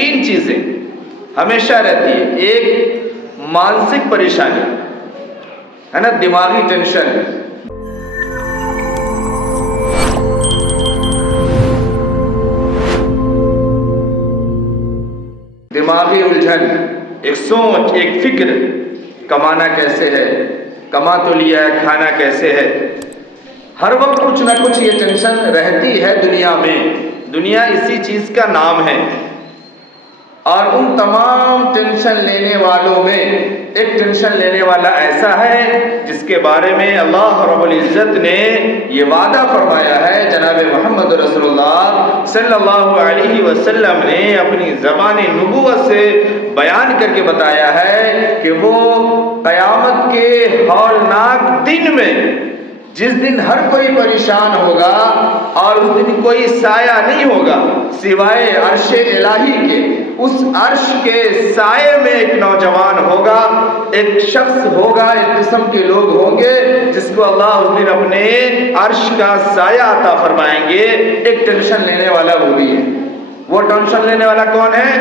تین چیزیں ہمیشہ رہتی ہے. ایک مانسک پریشانی ہے نا، دماغی ٹینشن. دماغی الجھن، ایک سوچ، ایک فکر، کمانا کیسے ہے، کما تو لیا ہے، کھانا کیسے ہے. ہر وقت کچھ نہ کچھ یہ ٹینشن رہتی ہے دنیا میں. دنیا اسی چیز کا نام ہے. اور ان تمام ٹینشن لینے والوں میں ایک ٹینشن لینے والا ایسا ہے جس کے بارے میں اللہ رب العزت نے یہ وعدہ فرمایا ہے. جناب محمد رسول اللہ صلی اللہ علیہ وسلم نے اپنی زبان نبوت سے بیان کر کے بتایا ہے کہ وہ قیامت کے ہولناک دن میں، جس دن ہر کوئی پریشان ہوگا اور اس دن کوئی سایہ نہیں ہوگا سوائے عرش الہی کے، اس عرش کے سائے میں ایک نوجوان ہوگا، ایک شخص ہوگا، ایک قسم کے لوگ ہوں گے جس کو اللہ اس دن اپنے عرش کا سایہ عطا فرمائیں گے. ایک ٹینشن لینے والا وہ بھی ہے. وہ ٹینشن لینے والا کون ہے؟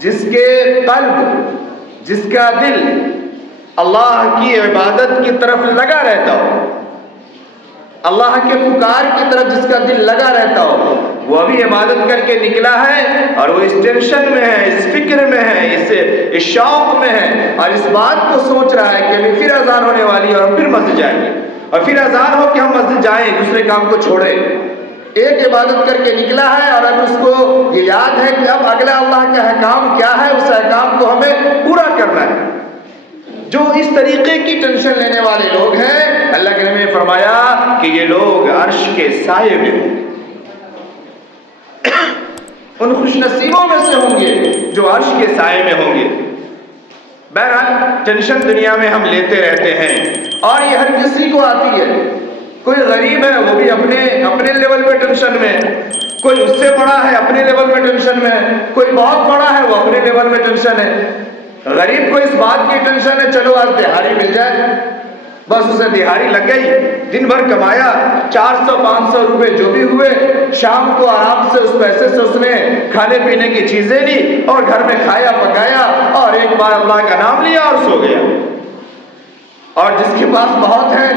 جس کے قلب، جس کا دل اللہ کی عبادت کی طرف لگا رہتا ہو، اللہ کے پکار کی طرف جس کا دل لگا رہتا ہو. وہ ابھی عبادت کر کے نکلا ہے اور وہ اس ٹینشن میں ہے، اس فکر میں ہے، اس شوق میں ہے اور اس بات کو سوچ رہا ہے کہ ابھی پھر اذان ہونے والی ہے اور ہم پھر مسجد جائیں گے، اور پھر اذان ہو کہ ہم مسجد جائیں، دوسرے کام کو چھوڑیں. ایک عبادت کر کے نکلا ہے اور اب اس کو یہ یاد ہے کہ اب اگلا اللہ کا احکام کیا ہے، اس احکام کو ہمیں پورا کرنا ہے. جو اس طریقے کی ٹینشن لینے والے لوگ ہیں، اللہ کے نبی نے فرمایا کہ یہ لوگ عرش کے سائے میں ہوں گے. ان خوش نصیبوں میں سے ہوں گے جو عرش کے سائے میں ہوں گے. بہرحال ٹینشن دنیا میں ہم لیتے رہتے ہیں اور یہ ہر کسی کو آتی ہے. کوئی غریب ہے وہ بھی اپنے لیول پہ ٹینشن میں، کوئی اس سے بڑا ہے اپنے لیول میں ٹینشن میں، کوئی بہت بڑا ہے وہ اپنے لیول میں ٹینشن ہے. غریب کو اس بات کی ٹینشن ہے چلو آج دہاڑی مل جائے، بس اسے دہاڑی لگ گئی، دن بھر کمایا، 400-500 روپے جو بھی ہوئے، شام کو آرام سے اس پیسے سے اس نے کھانے پینے کی چیزیں لی اور گھر میں کھایا پکایا اور ایک بار اللہ کا نام لیا اور سو گیا. اور جس کے پاس بہت ہے،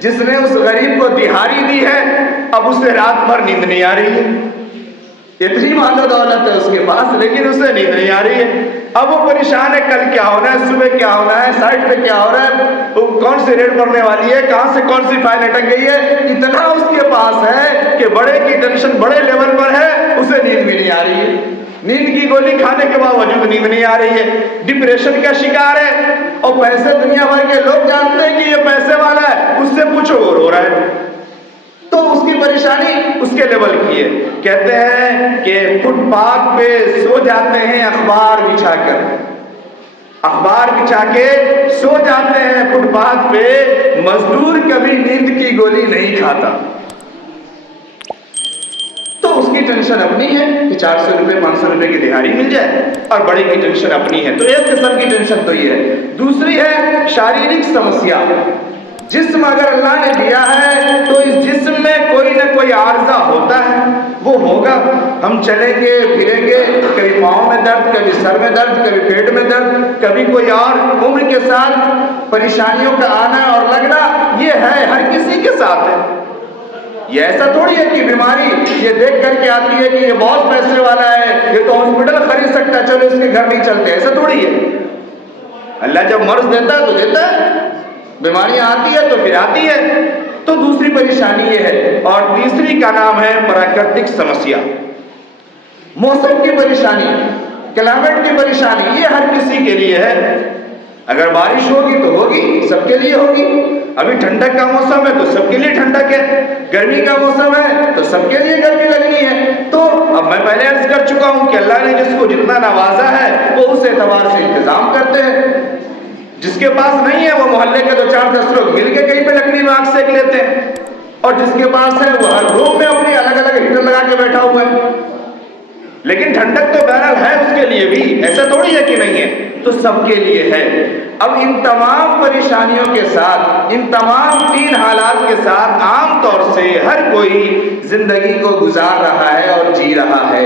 جس نے اس غریب کو دہاڑی دی ہے، اب اسے رات بھر نیند نہیں آ رہی ہے. اتنی مال و دولت ہے اس کے پاس لیکن اسے نیند نہیں آ رہی ہے. اب وہ پریشان ہے کل کیا ہونا ہے، صبح کیا ہونا ہے، سائٹ پہ کیا ہو رہا ہے، کون سی ریٹ پڑنے والی ہے، کہاں سے کون سی فائل اٹک گئی ہے. اتنا اس کے پاس ہے کہ بڑے کی ٹینشن بڑے لیول پر ہے، اسے نیند بھی نہیں آ رہی ہے. نیند کی گولی کھانے کے باوجود نیند نہیں آ رہی ہے، ڈپریشن کا شکار ہے. اور پیسے دنیا بھر کے لوگ جانتے ہیں کہ یہ پیسے والا ہے، اس سے پوچھو وہ رو رہا ہے. تو اس کی پریشانی اس کے لیول کی ہے. کہتے ہیں کہ فٹ پاتھ پہ سو جاتے ہیں اخبار بچھا کر، اخبار بچھا کے سو جاتے ہیں فٹ پاتھ پہ. مزدور کبھی نیند کی گولی نہیں کھاتا. تو اس کی ٹینشن اپنی ہے کہ 400 روپے 500 روپے کی دہاڑی مل جائے، اور بڑے کی ٹینشن اپنی ہے. تو ایک قسم کی ٹینشن تو یہ ہے. دوسری ہے شاریرک سمسیا. جسم اگر اللہ نے دیا ہے تو اس جسم میں کوئی نہ کوئی عارضہ ہوتا ہے، وہ ہوگا. ہم چلیں گے پھریں گے، کبھی پاؤں میں درد، کبھی سر میں درد، کبھی پیٹ میں درد، کبھی کوئی اور. عمر کے ساتھ پریشانیوں کا آنا اور لگنا یہ ہے، ہر کسی کے ساتھ ہے. یہ ایسا تھوڑی ہے کہ بیماری یہ دیکھ کر کے آتی ہے کہ یہ بہت پیسے والا ہے، یہ تو ہاسپٹل خرید سکتا ہے، چلو اس کے گھر نہیں چلتے. ایسا تھوڑی ہے. اللہ جب مرض دیتا ہے تو دیتا ہے، بیماریاں آتی ہے تو پھر آتی ہے. تو دوسری پریشانی یہ ہے. اور تیسری کا نام ہے پراکرتک سمسیا، موسم کی پریشانی، کلائمیٹ کی پریشانی. یہ ہر کسی کے لیے ہے. اگر بارش ہوگی تو ہوگی، سب کے لیے ہوگی. ابھی ٹھنڈک کا موسم ہے تو سب کے لیے ٹھنڈک ہے، گرمی کا موسم ہے تو سب کے لیے گرمی لگنی ہے. تو اب میں پہلے عرض کر چکا ہوں کہ اللہ نے جس کو جتنا نوازا ہے وہ اس اعتبار سے انتظام کرتے ہیں. جس کے پاس نہیں ہے وہ محلے کے 2-4-10 لوگ مل کے کہیں پہ لکڑی میں آگ سینک لیتے ہیں، اور جس کے پاس ہے وہ ہر روم میں اپنی الگ الگ ہیٹر لگا کے بیٹھا ہوا ہے. لیکن ٹھنڈک تو بہرحال ہے اس کے لیے بھی، ایسا تھوڑی ہے کہ نہیں ہے. تو سب کے لیے ہے. اب ان تمام پریشانیوں کے ساتھ، ان تمام 3 حالات کے ساتھ عام طور سے ہر کوئی زندگی کو گزار رہا ہے اور جی رہا ہے.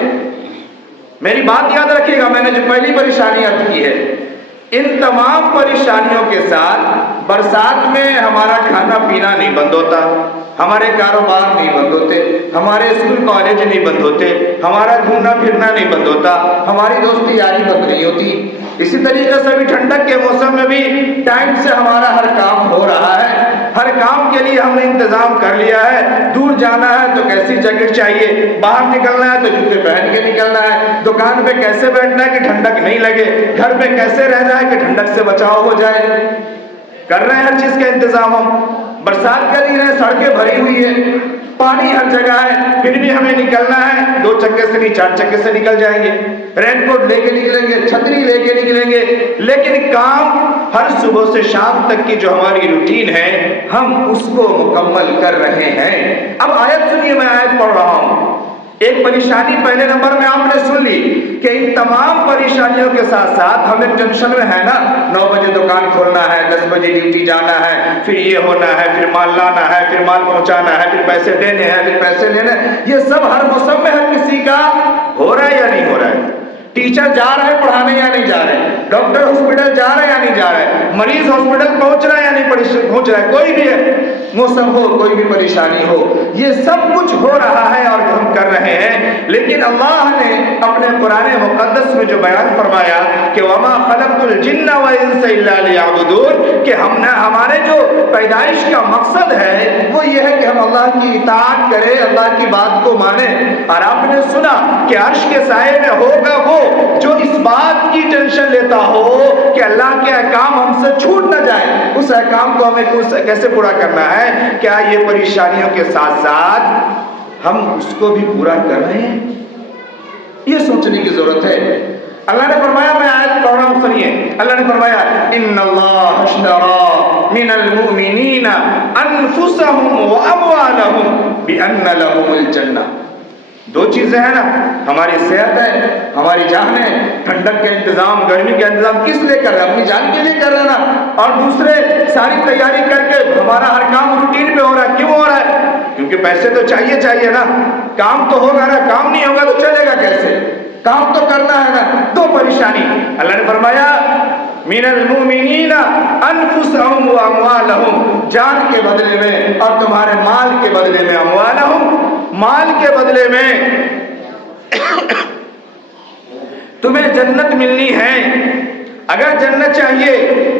میری بات یاد رکھیے گا، میں نے جو پہلی پریشانی عرض کی ہے، ان تمام پریشانیوں کے ساتھ برسات میں ہمارا کھانا پینا نہیں بند ہوتا، ہمارے کاروبار نہیں بند ہوتے، ہمارے اسکول کالج نہیں بند ہوتے، ہمارا گھومنا پھرنا نہیں بند ہوتا، ہماری دوستی یاری بند نہیں ہوتی۔ اسی طریقے سے بھی ٹھنڈک کے موسم میں بھی ٹائم سے ہمارا ہر کام ہو رہا ہے، ہر کام کے لیے ہم نے انتظام کر لیا ہے۔ دور جانا ہے تو کیسی جیکٹ چاہیے، باہر نکلنا ہے تو جوتے پہن کے نکلنا ہے، دکان پہ کیسے بیٹھنا ہے کہ ٹھنڈک نہیں لگے، گھر میں کیسے رہنا ہے کہ ٹھنڈک سے بچاؤ ہو جائے، کر رہے ہیں ہر چیز کا انتظام ہم۔ برسات کا دن ہے، سڑکیں بھری ہوئی ہے، پانی ہر جگہ ہے، پھر بھی ہمیں نکلنا ہے، 2 چکے سے نہیں 4 چکے سے نکل جائیں گے، رین کوٹ لے کے نکلیں گے، چھتری لے کے نکلیں گے، لیکن کام ہر صبح سے شام تک کی جو ہماری روٹین ہے ہم اس کو مکمل کر رہے ہیں۔ اب آیت سنیے، میں آیت پڑھ رہا ہوں۔ ایک پریشانی پہلے نمبر میں آپ نے سن لی کہ ان تمام پریشانیوں کے ساتھ ساتھ ہم ایک ٹینشن میں ہے نا، 9 بجے دکان کھولنا ہے، 10 بجے ڈیوٹی جانا ہے، پھر یہ ہونا ہے، پھر مال لانا ہے، پھر مال پہنچانا ہے، پھر پیسے دینے ہیں، پھر پیسے لینے ہیں۔ یہ سب ہر موسم میں ہر کسی کا ہو رہا ہے یا نہیں ہو رہا ہے؟ ٹیچر جا رہے ہیں پڑھانے یا نہیں جا رہے، ڈاکٹر ہاسپٹل جا رہے ہیں یا نہیں جا رہے، مریض ہاسپٹل پہنچ رہا ہے یا نہیں پہنچ رہا ہے، کوئی بھی ہے موسم ہو، کوئی بھی پریشانی ہو، یہ سب کچھ ہو رہا ہے اور ہم کر رہے ہیں۔ لیکن اللہ نے اپنے قرآن مقدس میں جو بیان فرمایا کہ وَمَا خَلَقْتُ الْجِنَّ وَالْإِنسَ إِلَّا لِيَعْبُدُونَ، کہ ہم نے ہمارے جو پیدائش کا مقصد ہے وہ یہ ہے کہ ہم اللہ کی اطاعت کریں، اللہ کی بات کو مانیں۔ اور آپ نے سنا کہ عرش کے سائے میں ہوگا وہ جو اس بات کی ٹینشن لیتا ہو کہ اللہ کے احکام ہم سے چھوٹ نہ جائے، اس احکام کو ہمیں کیسے پورا کرنا ہے۔ کیا یہ پریشانیوں کے ساتھ ساتھ ہم اس کو بھی پورا کر رہے ہیں؟ یہ سوچنے کی ضرورت ہے۔ اللہ نے فرمایا، میں آیت پڑھ رہا ہوں سنیے، اللہ نے فرمایا ان اللہ اشترى من المؤمنین انفسهم واموالهم بان لهم الجنہ۔ 2 چیزیں ہیں نا، ہماری صحت ہے، ہماری جان ہے، ٹھنڈک کا انتظام، گرمی کا انتظام کس لیے کر رہے ہیں؟ اپنی جان کے لیے کر رہے ہیں نا، اور دوسرے ساری تیاری کر کے ہمارا ہر کام روٹین پہ ہو رہا ہے۔ کیوں ہو رہا ہے؟ کیونکہ پیسے تو چاہیے نا، کام تو ہوگا نا، کام نہیں ہوگا تو چلے گا کیسے؟ کام تو کرنا ہے نا۔ 2 پریشانی اللہ نے فرمایا من المؤمنین انفسهم واموالهم، جان کے بدلے میں اور تمہارے مال کے بدلے میں، اموالهم مال کے بدلے میں تمہیں جنت ملنی ہے۔ اگر جنت چاہیے،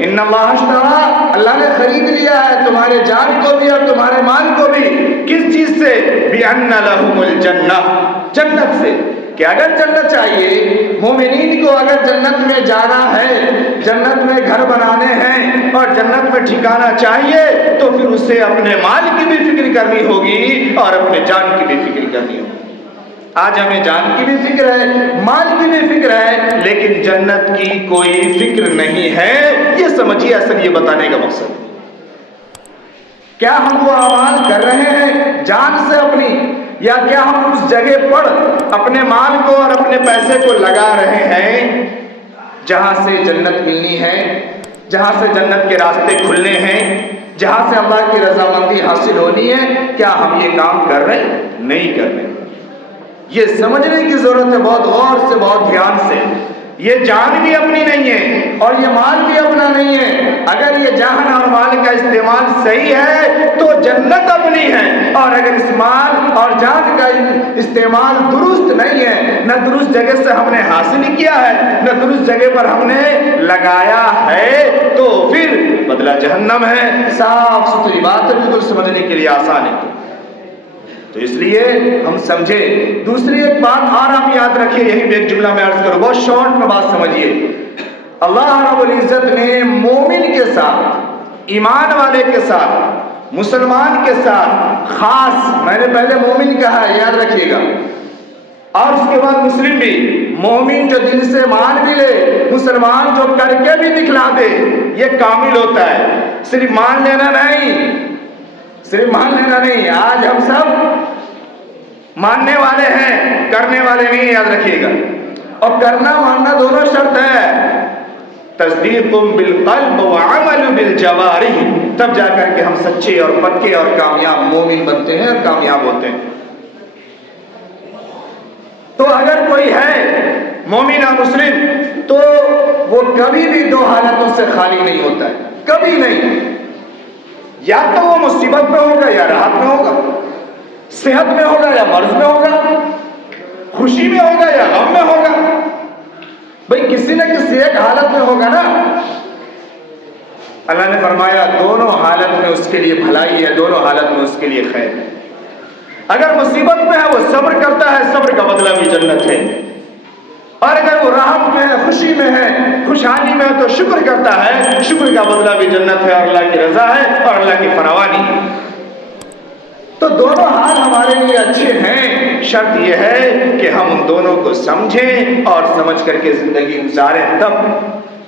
ان اللہ اشترى، اللہ نے خرید لیا ہے تمہارے جان کو بھی اور تمہارے مال کو بھی۔ کس چیز سے؟ بِأَنَّ لَهُمُ الْجَنَّةِ، جنت سے۔ کہ اگر جنت چاہیے، مومنین کو اگر جنت میں جانا ہے، جنت میں گھر بنانے ہیں اور جنت میں ٹھکانا چاہیے، تو پھر اسے اپنے مال کی بھی فکر کرنی ہوگی اور اپنے جان کی بھی فکر کرنی ہوگی۔ آج ہمیں جان کی بھی فکر ہے، مال کی بھی فکر ہے، لیکن جنت کی کوئی فکر نہیں ہے۔ یہ سمجھیے، اصل یہ بتانے کا مقصد ہے۔ کیا ہم وہ اعمال کر رہے ہیں جان سے اپنی، یا کیا ہم اس جگہ پر اپنے مال کو اور اپنے پیسے کو لگا رہے ہیں جہاں سے جنت ملنی ہے، جہاں سے جنت کے راستے کھلنے ہیں، جہاں سے اللہ کی رضامندی حاصل ہونی ہے؟ کیا ہم یہ کام کر رہے ہیں؟ نہیں کر رہے۔ یہ سمجھنے کی ضرورت ہے، بہت غور سے، بہت دھیان سے۔ یہ جان بھی اپنی نہیں ہے اور یہ مال بھی اپنا نہیں ہے۔ اگر یہ جان اور مال کا استعمال صحیح ہے تو جنت اپنی ہے، اور اگر اس مال اور جان کا استعمال درست نہیں ہے، نہ درست جگہ سے ہم نے حاصل کیا ہے، نہ درست جگہ پر ہم نے لگایا ہے، تو پھر بدلہ جہنم ہے۔ صاف ستھری بات ہے، بالکل سمجھنے کے لیے آسان ہے۔ تو اس لیے ہم سمجھے۔ دوسری ایک بات اور آپ یاد رکھیے، یہی بھی ایک جملہ میں عرض کروں، بہت شارٹ میں بات سمجھیے۔ اللہ رب العزت نے مومن کے ساتھ، ایمان والے کے ساتھ، مسلمان کے ساتھ خاص، میں نے پہلے مومن کہا ہے، یاد رکھیے گا، اور اس کے بعد مسلم بھی۔ مومن جو دل سے مان بھی لے، مسلمان جو کر کے بھی دکھلا دے، یہ کامل ہوتا ہے۔ صرف مان لینا نہیں، صرف مان لینا نہیں۔ آج ہم سب ماننے والے ہیں، کرنے والے نہیں، یاد رکھیے گا۔ اور کرنا ماننا دونوں شرط ہے، تصدیق بالقلب وعمل بالجوارح، تب جا کر کے ہم سچے اور پکے اور کامیاب مومن بنتے ہیں اور کامیاب ہوتے ہیں۔ تو اگر کوئی ہے مومنہ مسلم تو وہ کبھی بھی دو حالتوں سے خالی نہیں ہوتا ہے، کبھی نہیں. یا تو وہ مصیبت میں ہوگا یا راحت میں ہوگا، صحت میں ہوگا یا مرض میں ہوگا، خوشی میں ہوگا یا غم میں ہوگا. بھئی کسی نہ کسی ایک حالت میں ہوگا نا. اللہ نے فرمایا دونوں حالت میں اس کے لیے بھلائی ہے، دونوں حالت میں اس کے لیے خیر ہے. اگر مصیبت میں ہے وہ صبر کرتا ہے، صبر کا بدلہ بھی جنت ہے. اور اگر وہ راحت میں ہے، خوشی میں ہے، خوشحالی میں ہے تو شکر کرتا ہے، شکر کا بدلہ بھی جنت ہے اور اللہ کی رضا ہے اور اللہ کی فراوانی ہے. تو دونوں حال ہمارے لیے اچھے ہیں، شرط یہ ہے کہ ہم ان دونوں کو سمجھیں اور سمجھ کر کے زندگی گزاریں. تب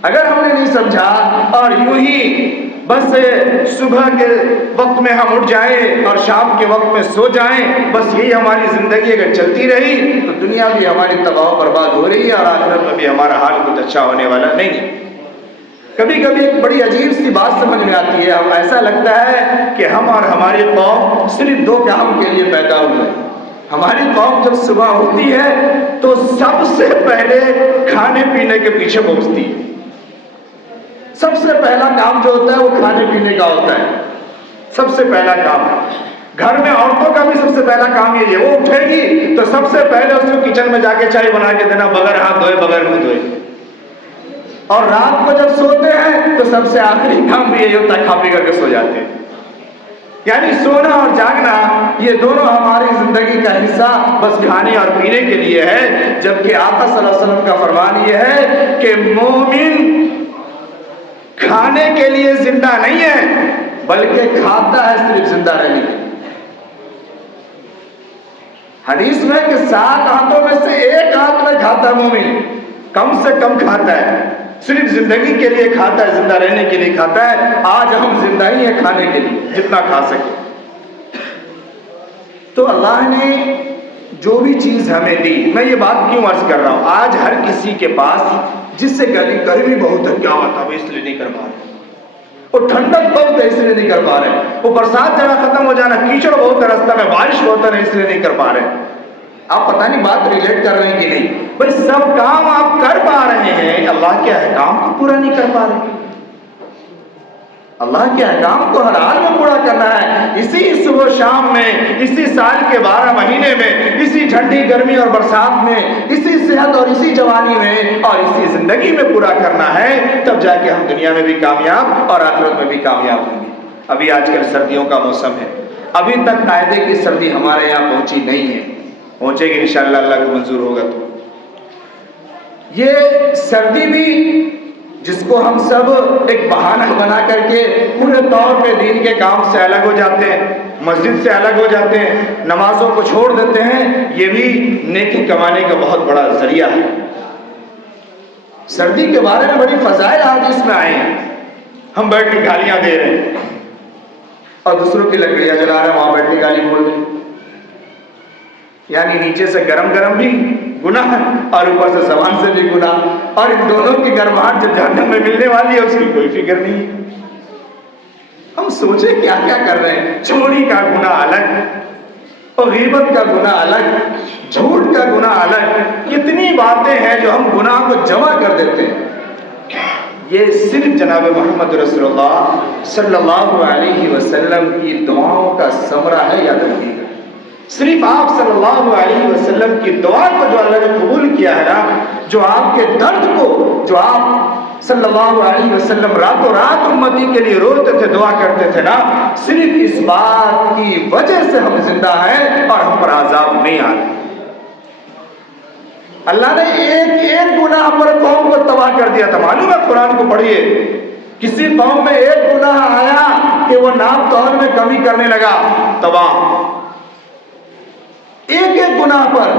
اگر ہم نے نہیں سمجھا اور یوں ہی بس صبح کے وقت میں ہم اٹھ جائیں اور شام کے وقت میں سو جائیں، بس یہی ہماری زندگی اگر چلتی رہی تو دنیا بھی ہماری تباہ و برباد ہو رہی ہے اور آخرت میں بھی ہمارا حال کچھ اچھا ہونے والا نہیں ہے. کبھی کبھی ایک بڑی عجیب سی بات سمجھ میں آتی ہے، ہم ایسا لگتا ہے کہ ہم اور ہماری قوم صرف دو کام کے لیے پیدا ہوئے. ہماری قوم جب صبح ہوتی ہے تو سب سے پہلے کھانے پینے کے پیچھے پہنچتی ہے. سب سے پہلا کام جو ہوتا ہے وہ کھانے پینے کا ہوتا ہے، سب سے پہلا کام. گھر میں عورتوں کا بھی سب سے پہلا کام یہ ہے، وہ اٹھے گی تو سب سے پہلے اس کو کچن میں جا کے چائے بنا کے دینا، بغیر ہاتھ دھوئے بغیر منہ دھوئے. اور رات کو جب سوتے ہیں تو سب سے آخری کام بھی یہی ہوتا ہے، کھا پی کر کے سو جاتے ہیں. یعنی سونا اور جاگنا یہ دونوں ہماری زندگی کا حصہ بس کھانے اور پینے کے لیے ہے. جبکہ آقا صلی اللہ علیہ وسلم کا فرمان یہ ہے کہ مومن کھانے کے لیے زندہ نہیں ہے بلکہ کھاتا ہے صرف زندہ رہنے کے لیے. حدیث میں کہ 7 ہاتھوں میں سے ایک ہاتھ میں کھاتا ہے مومن، کم سے کم کھاتا ہے، صرف زندگی کے لیے کھاتا ہے، زندہ رہنے کے لیے کھاتا ہے. آج ہم زندہ ہی ہیں کھانے کے لیے، جتنا کھا سکے. تو اللہ نے جو بھی چیز ہمیں دی، میں یہ بات کیوں عرض کر رہا ہوں، آج ہر کسی کے پاس جس سے گرمی بہت ہے، کیا ہوتا ہے وہ اس لیے نہیں کر پا رہے، وہ ٹھنڈک بہت ہے اس لیے نہیں کر پا رہے، وہ برسات ذرا ختم ہو جانا، کیچڑ بہت ہے رستہ میں، بارش بہت ہے اس لیے نہیں کر پا رہے. آپ پتہ نہیں بات ریلیٹ کر رہے ہیں کہ نہیں. بھئی سب کام آپ کر پا رہے ہیں، اللہ کے احکام کو پورا نہیں کر پا رہے. اللہ کے احکام کو ہر حال میں پورا کرنا ہے. اسی صبح شام میں، اسی سال کے 12 مہینے میں، اسی ٹھنڈی گرمی اور برسات میں، اسی صحت اور اسی جوانی میں اور اسی زندگی میں پورا کرنا ہے. تب جا کے ہم دنیا میں بھی کامیاب اور آخرت میں بھی کامیاب ہوں گے. ابھی آج کل سردیوں کا موسم ہے، ابھی تک قاعدے کی سردی ہمارے یہاں پہنچی نہیں ہے، پہنچے گی انشاءاللہ اللہ کو منظور ہوگا. تو یہ سردی بھی جس کو ہم سب ایک بہانہ بنا کر کے پورے طور پہ دین کے کام سے الگ ہو جاتے ہیں، مسجد سے الگ ہو جاتے ہیں، نمازوں کو چھوڑ دیتے ہیں، یہ بھی نیکی کمانے کا بہت بڑا ذریعہ ہے. سردی کے بارے میں بڑی فضائل حدیث میں آئے ہیں. ہم بیٹھ کے گالیاں دے رہے ہیں اور دوسروں کی لکڑیاں جلا رہے ہیں، وہاں بیٹھ کے گالی بول رہے ہیں. یعنی نیچے سے گرم گرم بھی گناہ اور اوپر سے زبان سے بھی گناہ، اور ان دونوں کی گرماہٹ جب جہنم میں ملنے والی ہے اس کی کوئی فکر نہیں ہے. ہم سوچیں کیا کیا کر رہے ہیں. چوری کا گناہ الگ اور غیبت کا گناہ الگ، جھوٹ کا گناہ الگ، کتنی باتیں ہیں جو ہم گناہ کو جمع کر دیتے ہیں. یہ صرف جناب محمد رسول اللہ صلی اللہ علیہ وسلم کی دعاؤں کا ثمرہ ہے. یاد رکھیے گا، صرف آپ صلی اللہ علیہ وسلم کی دعا کو جو اللہ نے قبول کیا ہے نا، جو آپ کے درد کو، جو آپ صلی اللہ علیہ وسلم راتوں رات امتی کے لیے روتے تھے، دعا کرتے تھے نا، صرف اس بات کی وجہ سے ہم زندہ ہیں اور ہم پر عذاب نہیں آ رہا. اللہ نے ایک ایک گناہ پر قوم کو تباہ کر دیا تھا. معلوم ہے، قرآن کو پڑھیے، کسی قوم میں ایک گناہ آیا کہ وہ ناپ توہر میں کمی کرنے لگا، تباہ. ایک ایک گناہ پر.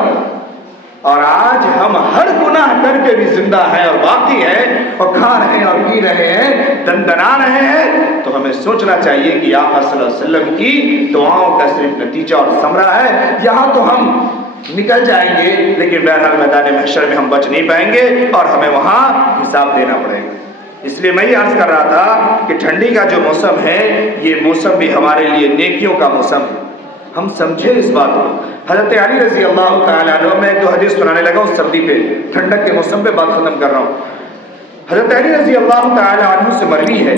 اور آج ہم ہر گناہ کر کے بھی زندہ ہیں اور باقی ہیں اور کھا رہے ہیں اور پی رہے ہیں، دندنا رہے ہیں. تو ہمیں سوچنا چاہیے کہ آقا صلی اللہ علیہ وسلم کی دعاؤں کا صرف نتیجہ اور ثمرہ ہے. یہاں تو ہم نکل جائیں گے لیکن بہرحال میدان محشر میں ہم بچ نہیں پائیں گے اور ہمیں وہاں حساب دینا پڑے گا. اس لیے میں یہ عرض کر رہا تھا کہ ٹھنڈی کا جو موسم ہے یہ موسم بھی ہمارے لیے نیکیوں کا موسم ہے. ہم سمجھیں اس بات کو. حضرت علی رضی اللہ تعالیٰ عنہ، میں ایک دو حدیث سنانے لگا اس سردی پہ، ٹھنڈک کے موسم پہ بات ختم کر رہا ہوں. حضرت علی رضی اللہ تعالیٰ عنہ سے مروی ہے،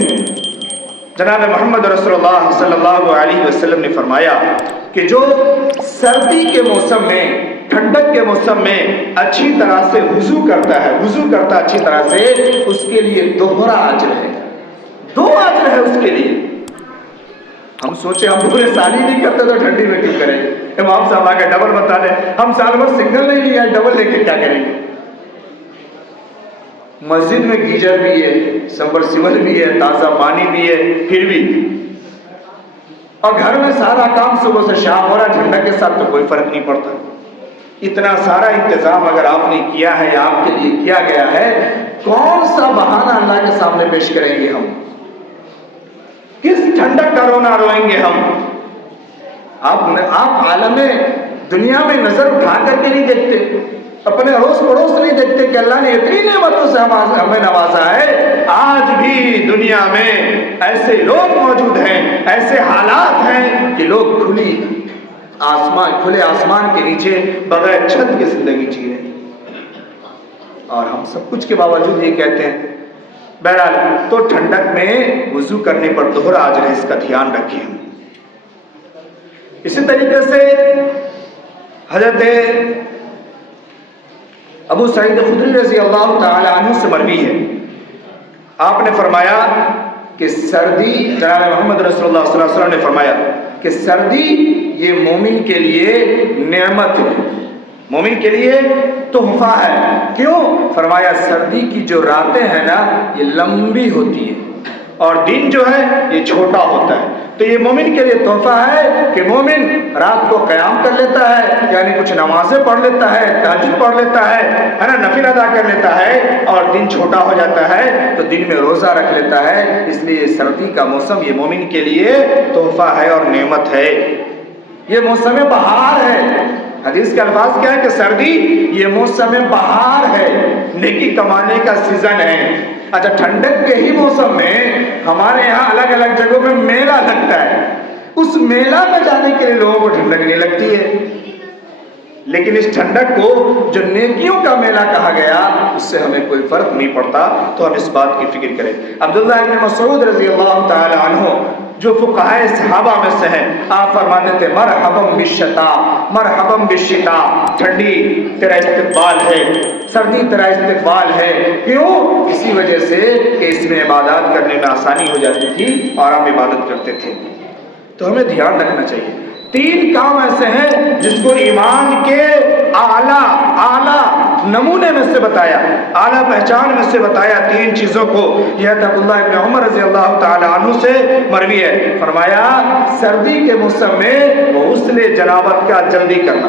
جناب محمد رسول اللہ صلی اللہ علیہ وسلم نے فرمایا کہ جو سردی کے موسم میں، ٹھنڈک کے موسم میں اچھی طرح سے وضو کرتا ہے، وضو کرتا اچھی طرح سے، اس کے لیے دوہرا اجر ہے، 2 اجر ہے اس کے لیے. ہم سوچے ہم پورے سال ہی نہیں کرتے تو ٹھنڈی میں کیوں کریں؟ امام صاحب آ کے ڈبل بتا دیں، ہم سال بھر سنگل نہیں لیا، ڈبل لے کے کیا کریں گے؟ مسجد میں گیزر بھی ہے، سمرسیبل بھی ہے، تازہ پانی بھی ہے، پھر بھی، اور گھر میں سارا کام صبح سے شام ہو رہا ہے، ٹھنڈک کے ساتھ تو کوئی فرق نہیں پڑتا. اتنا سارا انتظام اگر آپ نے کیا ہے یا آپ کے لیے کیا گیا ہے، کون سا بہانہ اللہ کے سامنے پیش کریں گے ہم؟ کس ٹھنڈک کا رونا روئیں گے ہم؟ آپ عالم دنیا میں نظر اٹھا کر کے نہیں دیکھتے، اپنے اڑوس پڑوس نہیں دیکھتے کہ اللہ نے اتنی نعمتوں سے ہمیں نوازا ہے. آج بھی دنیا میں ایسے لوگ موجود ہیں، ایسے حالات ہیں کہ لوگ کھلے آسمان کے نیچے بغیر چھت کی زندگی جی رہے ہیں، اور ہم سب کچھ کے باوجود یہ کہتے ہیں. بہرحال تو ٹھنڈک میں وضو کرنے پر دوہرا اجر ہے، اس کا دھیان رکھیں ہم. اسی طریقے سے حضرت ابو سعید خدری رضی اللہ تعالی عنہ سے مروی ہے، آپ نے فرمایا کہ سردی، جناب محمد رسول اللہ صلی اللہ علیہ وسلم نے فرمایا کہ سردی یہ مومن کے لیے نعمت ہے، مومن کے لیے تحفہ ہے. کیوں؟ فرمایا سردی کی جو راتیں ہیں نا یہ لمبی ہوتی ہے اور دن جو ہے یہ چھوٹا ہوتا ہے، تو یہ مومن کے لیے تحفہ ہے کہ مومن رات کو قیام کر لیتا ہے، یعنی کچھ نمازیں پڑھ لیتا ہے، تہجد پڑھ لیتا ہے نا، نفل ادا کر لیتا ہے، اور دن چھوٹا ہو جاتا ہے تو دن میں روزہ رکھ لیتا ہے. اس لیے سردی کا موسم یہ مومن کے لیے تحفہ ہے اور نعمت ہے. یہ موسم بہار ہے. حدیث کے الفاظ کیا ہے کہ سردی یہ موسم بہار ہے، نیکی کمانے کا سیزن ہے. اچھا، ٹھنڈک کے ہی موسم میں ہمارے یہاں الگ الگ جگہوں میں میلہ لگتا ہے، اس میلہ میں جانے کے لیے لوگوں کو ٹھنڈک نہیں لگتی ہے، لیکن اس ٹھنڈک کو جو نیکیوں کا میلہ کہا گیا اس سے ہمیں کوئی فرق نہیں پڑتا. تو ہم اس بات کی فکر کریں. عبداللہ ابن مسعود رضی اللہ تعالی عنہ جو فقہائے صحابہ میں سے ہیں، آپ فرماتے تھے مرحباً بالشتا، مرحباً بالشتا، ٹھنڈی تیرا استقبال ہے، سردی تیرا استقبال ہے. کیوں؟ اسی وجہ سے کہ اس میں عبادات کرنے میں آسانی ہو جاتی تھی اور ہم عبادت کرتے تھے. تو ہمیں دھیان رکھنا چاہیے. 3 کام ایسے ہیں جس کو ایمان کے اعلیٰ نمونے میں سے بتایا، اعلیٰ پہچان میں سے بتایا 3 چیزوں کو. یہ عبداللہ ابن عمر رضی اللہ تعالی عنہ سے مروی ہے. فرمایا سردی کے موسم میں غسل جنابت کا جلدی کرنا.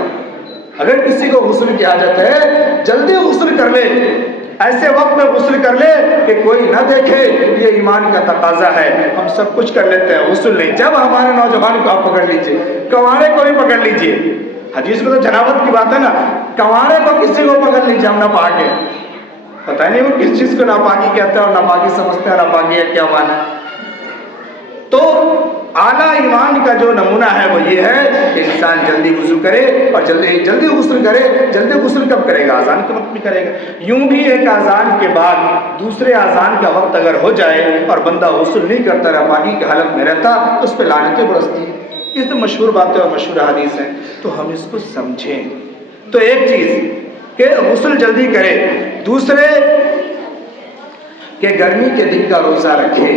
اگر کسی کو غسل کی حاجت ہے جلدی غسل کر لے، ایسے وقت میں غسل کر لے کہ کوئی نہ دیکھے. یہ ایمان کا تقاضا ہے. ہم سب کچھ کر لیتے ہیں، غسل نہیں. جب ہمارے نوجوان کو آپ پکڑ لیجئے، کنوارے کو بھی پکڑ لیجئے، حدیث میں تو جنابت کی بات ہے نا، کنوارے کو کسی کو پکڑ لیجئے، ہم ناپاک ہیں. پتہ نہیں وہ کس چیز کو ناپاکی کہتے ہیں اور ناپاکی سمجھتے ہیں، ناپاکی ہے کیا معنی. تو اعلیٰ ایمان کا جو نمونہ ہے وہ یہ ہے کہ انسان جلدی وضو کرے اور جلدی غسل کرے. جلدی غسل کب کرے گا؟ اذان کے وقت میں کرے گا. یوں بھی ایک اذان کے بعد دوسرے اذان کا وقت اگر ہو جائے اور بندہ غسل نہیں کرتا، ناپاکی کی حالت میں رہتا، تو اس پہ لعنتیں برستی ہیں. یہ تو مشہور باتیں اور مشہور حدیث ہیں، تو ہم اس کو سمجھیں. تو ایک چیز کہ غسل جلدی کرے، دوسرے کہ گرمی کے دن کا روزہ رکھے.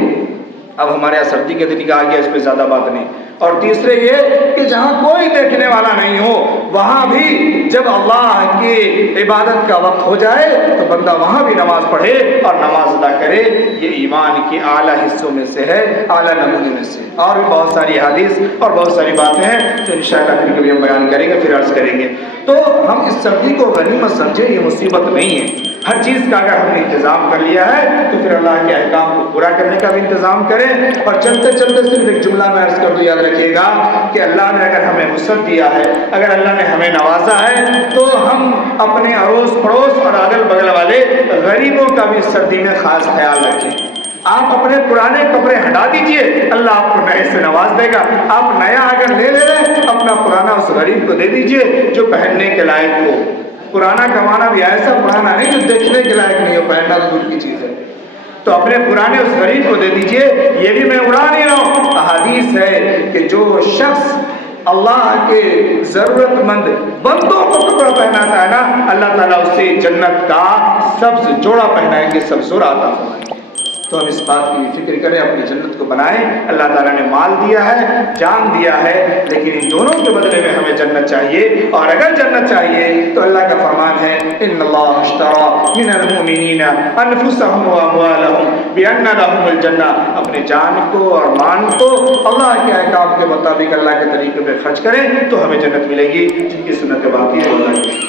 اب ہمارے یہاں سردی کے دن کا آ گیا، اس پہ زیادہ بات نہیں. اور تیسرے یہ کہ جہاں کوئی دیکھنے والا نہیں ہو وہاں بھی جب اللہ کی عبادت کا وقت ہو جائے تو بندہ وہاں بھی نماز پڑھے اور نماز ادا کرے. یہ ایمان کے اعلیٰ حصوں میں سے ہے، اعلیٰ نمونے میں سے. اور بھی بہت ساری حدیث اور بہت ساری باتیں ہیں جو انشاءاللہ پھر کبھی ہم بیان کریں گے، پھر عرض کریں گے. تو ہم اس سردی کو غنیمت سمجھیں، یہ مصیبت نہیں ہے. ہر چیز کا اگر ہم نے انتظام کر لیا ہے تو پھر اللہ کے احکام کو پورا کرنے کا بھی انتظام کریں. اور چلتے چلتے صرف ایک جملہ میں عرض کر دوں، یاد رکھیے گا کہ اللہ نے اگر ہمیں وسعت دیا ہے، اگر اللہ نے ہمیں نوازا ہے، تو ہم اپنے اڑوس پڑوس اور اگل بغل والے غریبوں کا بھی سردی میں خاص خیال رکھیں. آپ اپنے پرانے کپڑے ہٹا دیجئے، اللہ آپ کو نئے سے نواز دے گا۔ آپ نیا اگر لے لے رہے، اپنا پرانا اس غریب کو دے دیجئے جو پہننے کے لائق ہو۔ پرانا کمانا بھی ایسا پرانا نہیں جو دیکھنے کے لائق نہیں ہو، پہننا تو دور کی چیز ہے، تو اپنے پرانے اس غریب کو دے دیجئے۔ یہ بھی میں اڑا نہیں رہا ہوں، احادیث ہے کہ جو شخص اللہ کے ضرورت مند بندوں کو کپڑا پہناتا ہے نا، اللہ تعالیٰ اسے جنت کا سبز جوڑا پہنائیں گے، سبز جوڑا عطا فرمائیں گے۔ تو ہم اس بات کی فکر کریں، اپنی جنت کو بنائیں۔ اللہ تعالیٰ نے مال دیا ہے، جان دیا ہے، لیکن ان دونوں کے بدلے میں ہمیں جنت چاہیے، اور اگر جنت چاہیے تو اللہ کا فرمان ہے ان اللہ اشترى من المؤمنین انفسهم واموالهم بان لهم الجنہ۔ اپنے جان کو اور مان کو اللہ کے احکام کے مطابق اللہ کے طریقے پہ خرچ کریں تو ہمیں جنت ملے گی، جن کی سنت باقی ہے اللہ کی